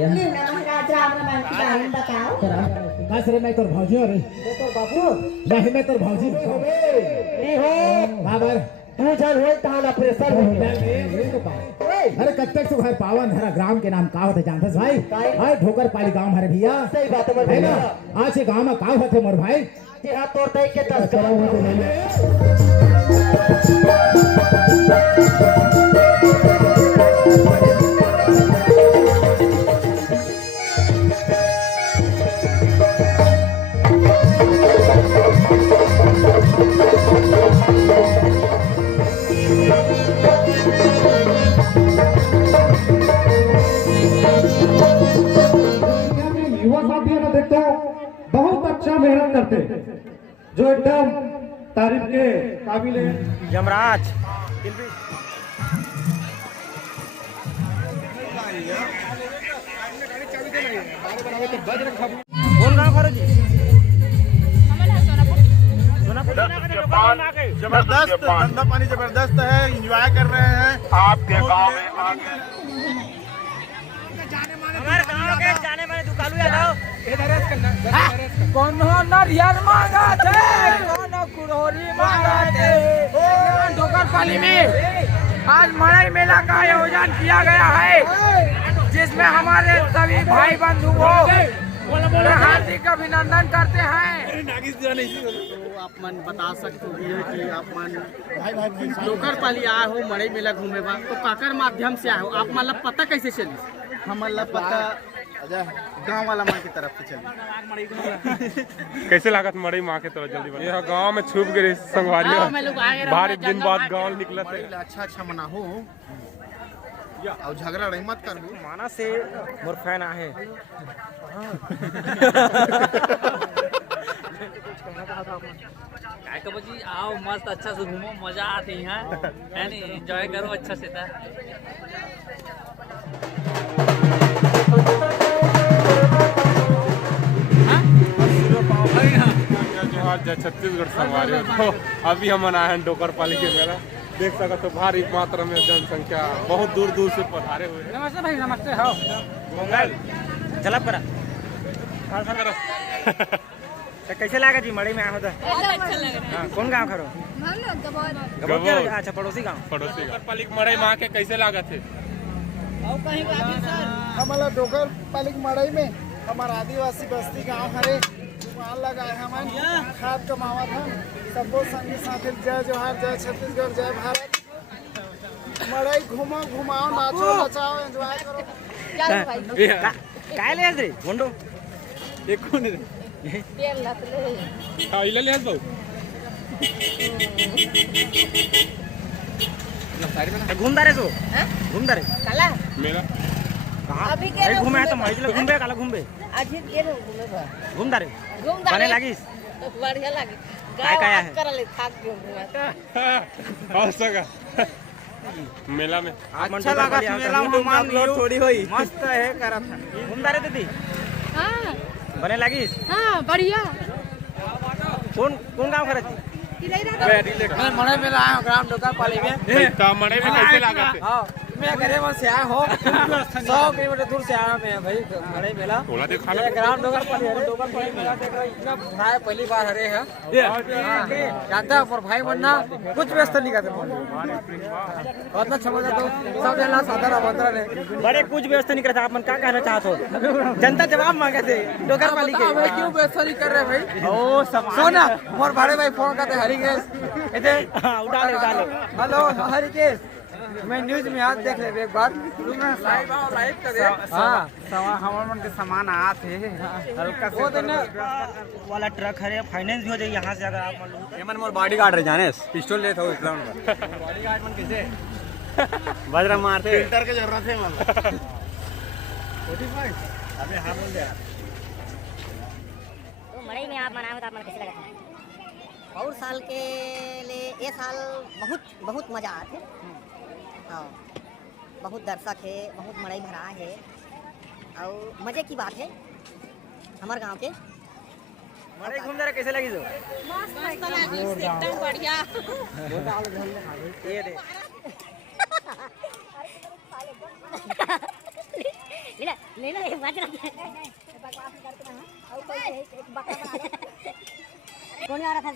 बस रे मैं तोर भौजी रे तोर बाबू नहीं मैं तोर भौजी नहीं हो बाबर तू चल हो ताला प्रेशर हो अरे कब तक सुबह पावन हरा ग्राम के नाम का होते जानते भाई भाई ठोकर पाली गांव हरे भैया सही बात है ना आज के गांव में का होते मोर भाई जी हां तोर तई के तस्करा होते युवा साथियों को देखते हो बहुत अच्छा मेहनत करते जो एकदम तारीफ के काबिल है। यमराज कौन गाँव करो जी जबरदस्त धंधा पानी जबरदस्त है, एंजॉय कर रहे हैं आपके गांव में हमारे गांव के जाने माने दुकालू यादव कोनो नरियर मांगा थे कोनो कुरोरी मांगा थे ठोकर पाली में आज मड़ई मेला का आयोजन किया गया है जिसमें हमारे सभी भाई बंधुओं हार्दिक अभिनंदन करते हैं। तो आप मन बता सकते हो कि आप मन ठोकर पाली आए हो मड़ई मेला घूमे बा तो काकर माध्यम से आए हो आप मतलब पता कैसे चली हमारा पता गांव वाला माँ की तरफ से चली कैसे लागत मड़ई माँ के तरफ जल्दी बता। यह गांव में छुप गए संगवारी बाहर दिन बाद गांव निकला अच्छा अच्छा मना हो और झगड़ा रही मत कर माना से मोर फैन आहे काय कबो जी आओ मस्त अच्छा से घूमो मजा आती है नहीं एंजॉय करो अच्छा से था। छत्तीसगढ़ संगवारी तो अभी हम आए हैं डोकर पाली के मेला देख सका तो भारी मात्रा में जनसंख्या बहुत दूर दूर से पधारे हुए हैं। नमस्ते भाई नमस्ते हो मंगल चला परा तो कैसे लगा जी मड़ई में आया होता अच्छा लग रहा है। कौन गाँव खरो गबोर। अच्छा पड़ोसी गाँव पड़ोसी पाली मड़ई माँ के कैसे लागत है हमारा डोकर पालिक मड़ई में हमारा आदिवासी बस्ती गांव हरे वहाँ लगाए हमन खाद कमावत हम सबो संगी साथी जय जोहार जय छत्तीसगढ़ जय भारत मड़ई घूमो घुमाओ नाचो नचाओ एंजॉय करो काय ले रे मुंडो एक कौन है हां इले ले बहु घूमदा रे सो घूमदा रे काला मेला अभी के अरे घूमे तो मइल घूमबे काला घूमबे आज ही के घूमे बा घूमदा रे घूमदा बने लागिस बढ़िया लागे काय काय है करले थाक के घूमे सका मेला में अच्छा लगा मेला में मान लो थोड़ी होई मस्त है करत घूमदा रे दीदी हां बने लागिस हां बढ़िया कौन कौन गांव खरत मैं मड़ई मेला आया हूँ ग्राम ठोकर पाली में मड़ई में कैसे लागत है हाँ मैं घरे में से आया हूँ 100 किलोमीटर दूर से आया मैं भाई मड़ई मेला बोला देखा ये ग्राम ठोकर पाली हरे ठोकर पाली मेला देख रहा इतना भरा है पहली बार हरे है जानता है पर भाई बनना कुछ व्यस्त नहीं करते बहुत अच्छा मजा तो सब जना साधारण आमंत्रण है बड़े कुछ व्यवस्था नहीं करता आप मन क्या कहना चाहते हो जनता जवाब मांगे थे ठोकर पाली के भाई क्यों व्यस्त नहीं कर रहे भाई ओ सोना मोर बड़े भाई फोन करते हरिकेश इधर उड़ाले उड़ाले हेलो हरिकेश मैं न्यूज में आज देख ले एक बार लाइव कर दे हां हमारे मन के सामान आते हल्का से वो देना वाला ट्रक है फाइनेंस भी हो जाए यहाँ से अगर आप मान लो ये मन मोर बॉडीगार्ड रे जाने पिस्टल लेता हूं इतना बॉडीगार्ड मन कैसे बजरा मारते फिल्टर की जरूरत है मतलब 45 अबे हां बोल दे तो मड़ई में आप मनाए हो तो आप मन कैसे लगा और साल के लिए ये साल बहुत बहुत मजा आते हाँ बहुत दर्शक है बहुत मड़ई भरा है और मजे की बात है हमारे गांव के मड़ई घूम रहा कैसे लगी जो मस्त लगी एकदम बढ़िया ये दे ले ले बात कौन आ रहा था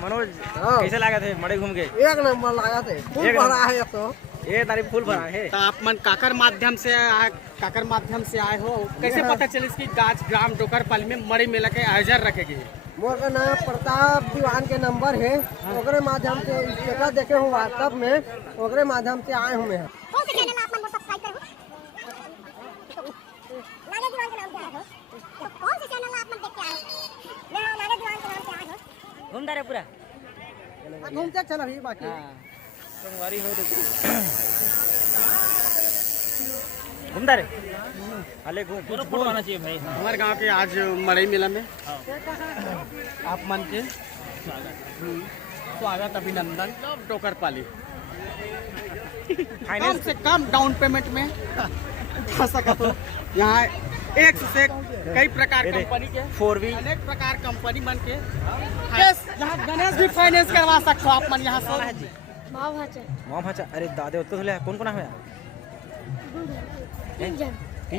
मनोज कैसे लगा थे मड़ई घूम के? एक नंबर लगा थे, फुल भरा है तो ये तारीफ फुल भरा है। तो आप मन काकर माध्यम से आए हो, कैसे पता चले कि गाज ग्राम डोकरपाली में मड़ई मेला के आयोजन रखेगी? मोर का नाम प्रताप दीवान के नंबर है, ओकरे माध्यम से स्टेटस देखे हूँ व्हाट्सएप में, ओकरे माध्यम से आए हूँ मैं। कौन से चैनल आप मन सब्सक्राइब करे हो? नागे दीवान के नाम से आए हो? तो कौन से चैनल आप मन देख के आए हो? मैं नागे दीवान के नाम से आए हो। घूमता रहे पूरा घूमते चल अभी बाकी संगवारी हो घूमता रे हाले घूम पूरा फोटो आना चाहिए भाई। हमारे गांव के आज मड़ई मेला में आप मन के स्वागत अभिनंदन डोकरपाली। कम से कम डाउन पेमेंट में उठा सका तो यहाँ एक से कई प्रकार कंपनी के 4V अनेक प्रकार कंपनी मन के यहाँ गणेश भी फाइनेंस करवा सकते हो आप मन यहाँ से। माँ भाचा अरे दादे तो कौन कौन है? तीन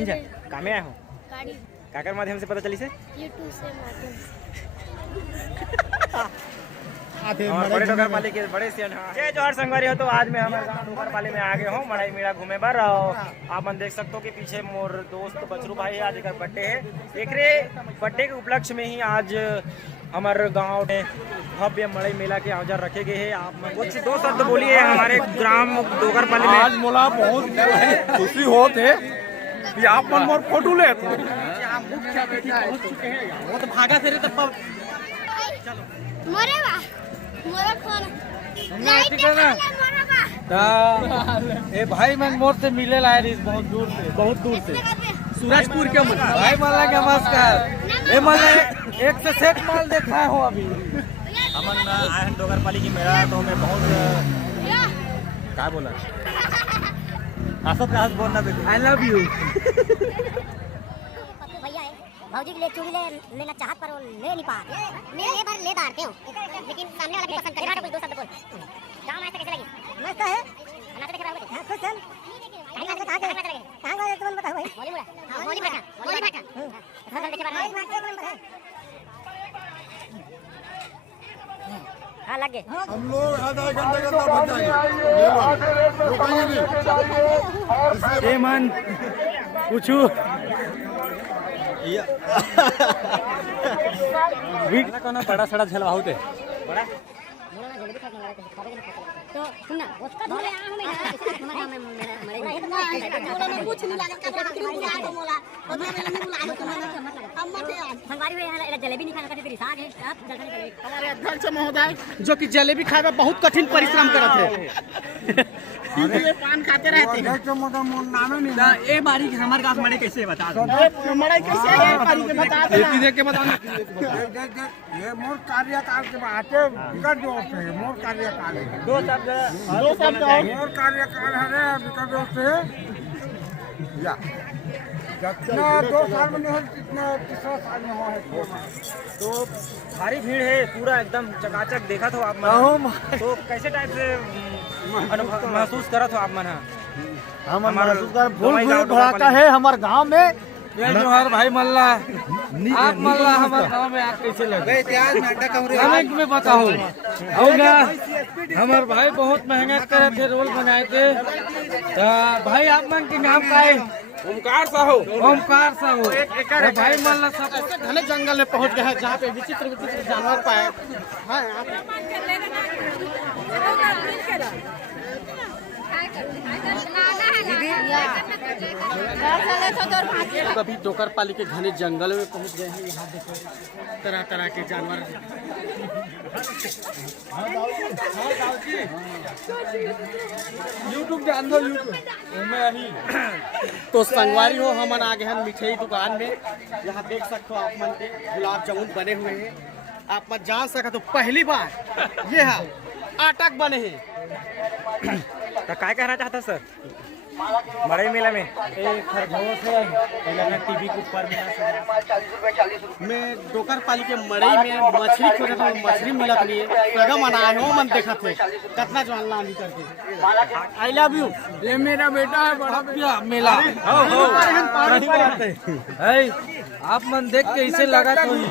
जन कामे आए हो? काकर माध्यम से पता चली से? यूट्यूब से माध्यम और बड़े डोकरपाली के बड़े सियान ये जो हर संगवारी हो तो आज मैं हमारे गांव डोकरपाली में आ गए हूँ मड़ई मेला घूमे बर। आप मन देख सकते हो कि पीछे मोर दोस्त बचरू भाई आज एक बर्थडे है। एकरे बर्थडे के उपलक्ष्य में ही आज हमारे गांव में भव्य मड़ई मेला के आयोजन रखे गए हैं। आप कुछ दो शब्द बोलिए हमारे ग्राम डोकरपाली में। आज मोला बहुत खुशी होते कि आप मन मोर फोटो ले मुख्य अतिथि पहुंच चुके हैं। वो तो भागा थे तब मोरे बा मोरे फोन ए भाई मैं मोर से मिले लाए रही बहुत दूर से सूरजपुर के मन भाई माला नमस्कार। ए माला एक से सेट माल देखा हो अभी हमन आए हैं डोकरपाली की मेला तो मैं बहुत क्या बोला आसत बोलना आई लव यू। भैया है भौजी के लिए चूड़ी लेना चाहत पर वो ले नहीं पा रहे। मैं ले डालते हूँ लेकिन सामने वाला भी पसंद करे। कोई दो शब्द बोल गाँव में कैसे लगी? मस्त है ना देखे बाबू। हां खुश चल कहां गए तुम बताओ भाई। मोली मुड़ा हां मोली बैठा हां देखे बाबू हां लग गए। हम लोग आधा घंटे के अंदर बच जाएंगे। ए मन पूछू कोना बड़ा सड़ा झलवा होते बड़ा तो सुनना उसका धोले आ हमें हमारे गांव में मेरा कुछ नहीं लगा कपड़ा बुला तो मोला और मैं नहीं बुला तो हम मत संगवारी में यहां जलेबी नहीं खाना तेरी साग है आप जल्दी चले। हमारे अध्यक्ष महोदय जो कि जलेबी खाए में बहुत कठिन परिश्रम करते हैं। ये पान खाते रहते हैं। ए बारी हमारे गांव मड़ई कैसे बता दो मड़ई कैसे है बारी के बता दे के बताना। ये मोर कार्यकाल के बात विकट दोस्त है। मोर कार्यकाल दो शब्द मोर कार्यकाल है विकट दोस्त है या जितना 2 साल में नहीं हो जितना 3 साल में हो है। तो भारी भीड़ है पूरा एकदम चकाचक देखा तो आप मन तो कैसे टाइप से अनुभव महसूस करा तो आप मन हमारा फूल भड़ाका है हमारे गांव में। ये जो हर भाई मल्ला आप मल्ला हमारे गांव में आप कैसे लगे नाटक में बताओ होगा। हमारे भाई बहुत मेहनत करे थे रोल बनाए थे। भाई आप मन के नाम का है? ओमकार साहू भाई मल्ला सब घने जंगल में पहुंच गए हैं जहाँ पे विचित्र जानवर पाए। कभी डोकरपाली के घने जंगल में पहुंच गए हैं। यहाँ देखो तरह तरह के जानवर। यूट्यूब जान दो यूट्यूब तो संगवारी हो हमन आ गए हैं मिठाई दुकान में। यहाँ देख सकते हो आप मन के गुलाब जामुन बने हुए हैं। आप मन जान सका तो पहली बार ये है आटक बने हैं। तो क्या कहना चाहता सर? मड़ई मेला में खरगोश है टीवी के ऊपर मैं डोकर पाली के मड़ई में मछली खोजा था, मछली मिलत नहीं सगा मनाए हो मन देखा थे कितना जानला अभी करके आई लव यू। ये मेरा बेटा है बड़ा मेला आप मन देख के इसे लगा कोई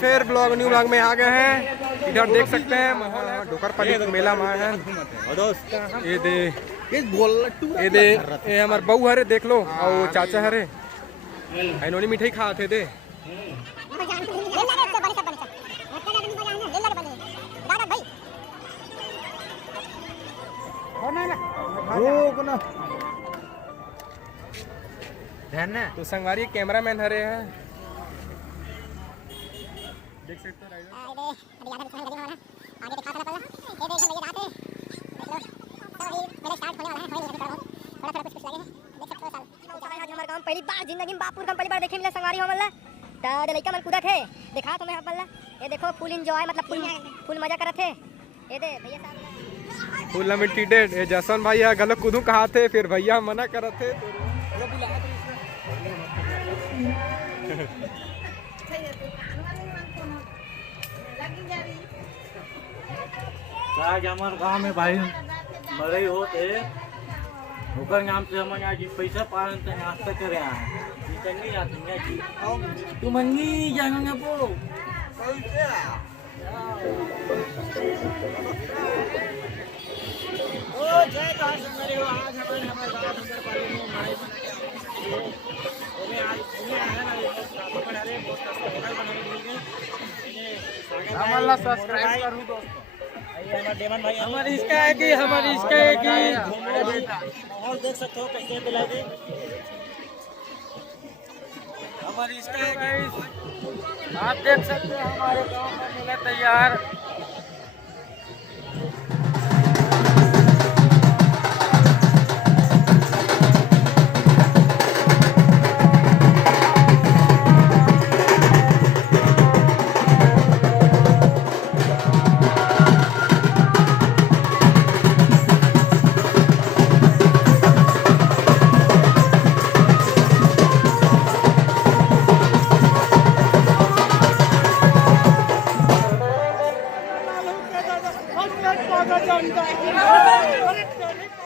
फिर ब्लॉग न्यू ब्लॉग में आ गए हैं। इधर देख सकते हैं माहौल है डोकरपाली मेला में आए हैं। ये दे ये हमार बहू हरे देख लो और चाचा हरे इन्होंने मिठाई खा थे दे तो संगवारी कैमरामैन हरे हैं देख सकते हो पहली बार जिंदगी में बापुर का पहली बार देखे मिला संगवारी हमला ता लइका मन कूदा थे देखा तुम्हें हमला ये देखो फुल एंजॉय मतलब फुल मजा करत थे ये दे भैया साहब फुल लिमिटेड ये जसन भाई है गलत कूदू कहा थे फिर भैया मना करत थे आज हमारे गांव में भाई मरई होते ओकर नाम से हम आज पैसा पालन ते नाश्ता करे हैं नहीं आते हैं जी तू मंगी जाएंगे वो ओ जय दास मेरे आज हमारे गांव अंदर पाली में माई ओने आज ओने आया ना पकड़ अरे बहुत होटल बनाने के लिए हमारा सब्सक्राइब करूं दोस्तों डेमन भाई हमारी इसका है कि माहौल देख सकते हो कैसे पिला दे हमारी इसका है गाइस आप देख सकते हो हमारे गांव में मेला तैयार Let's go.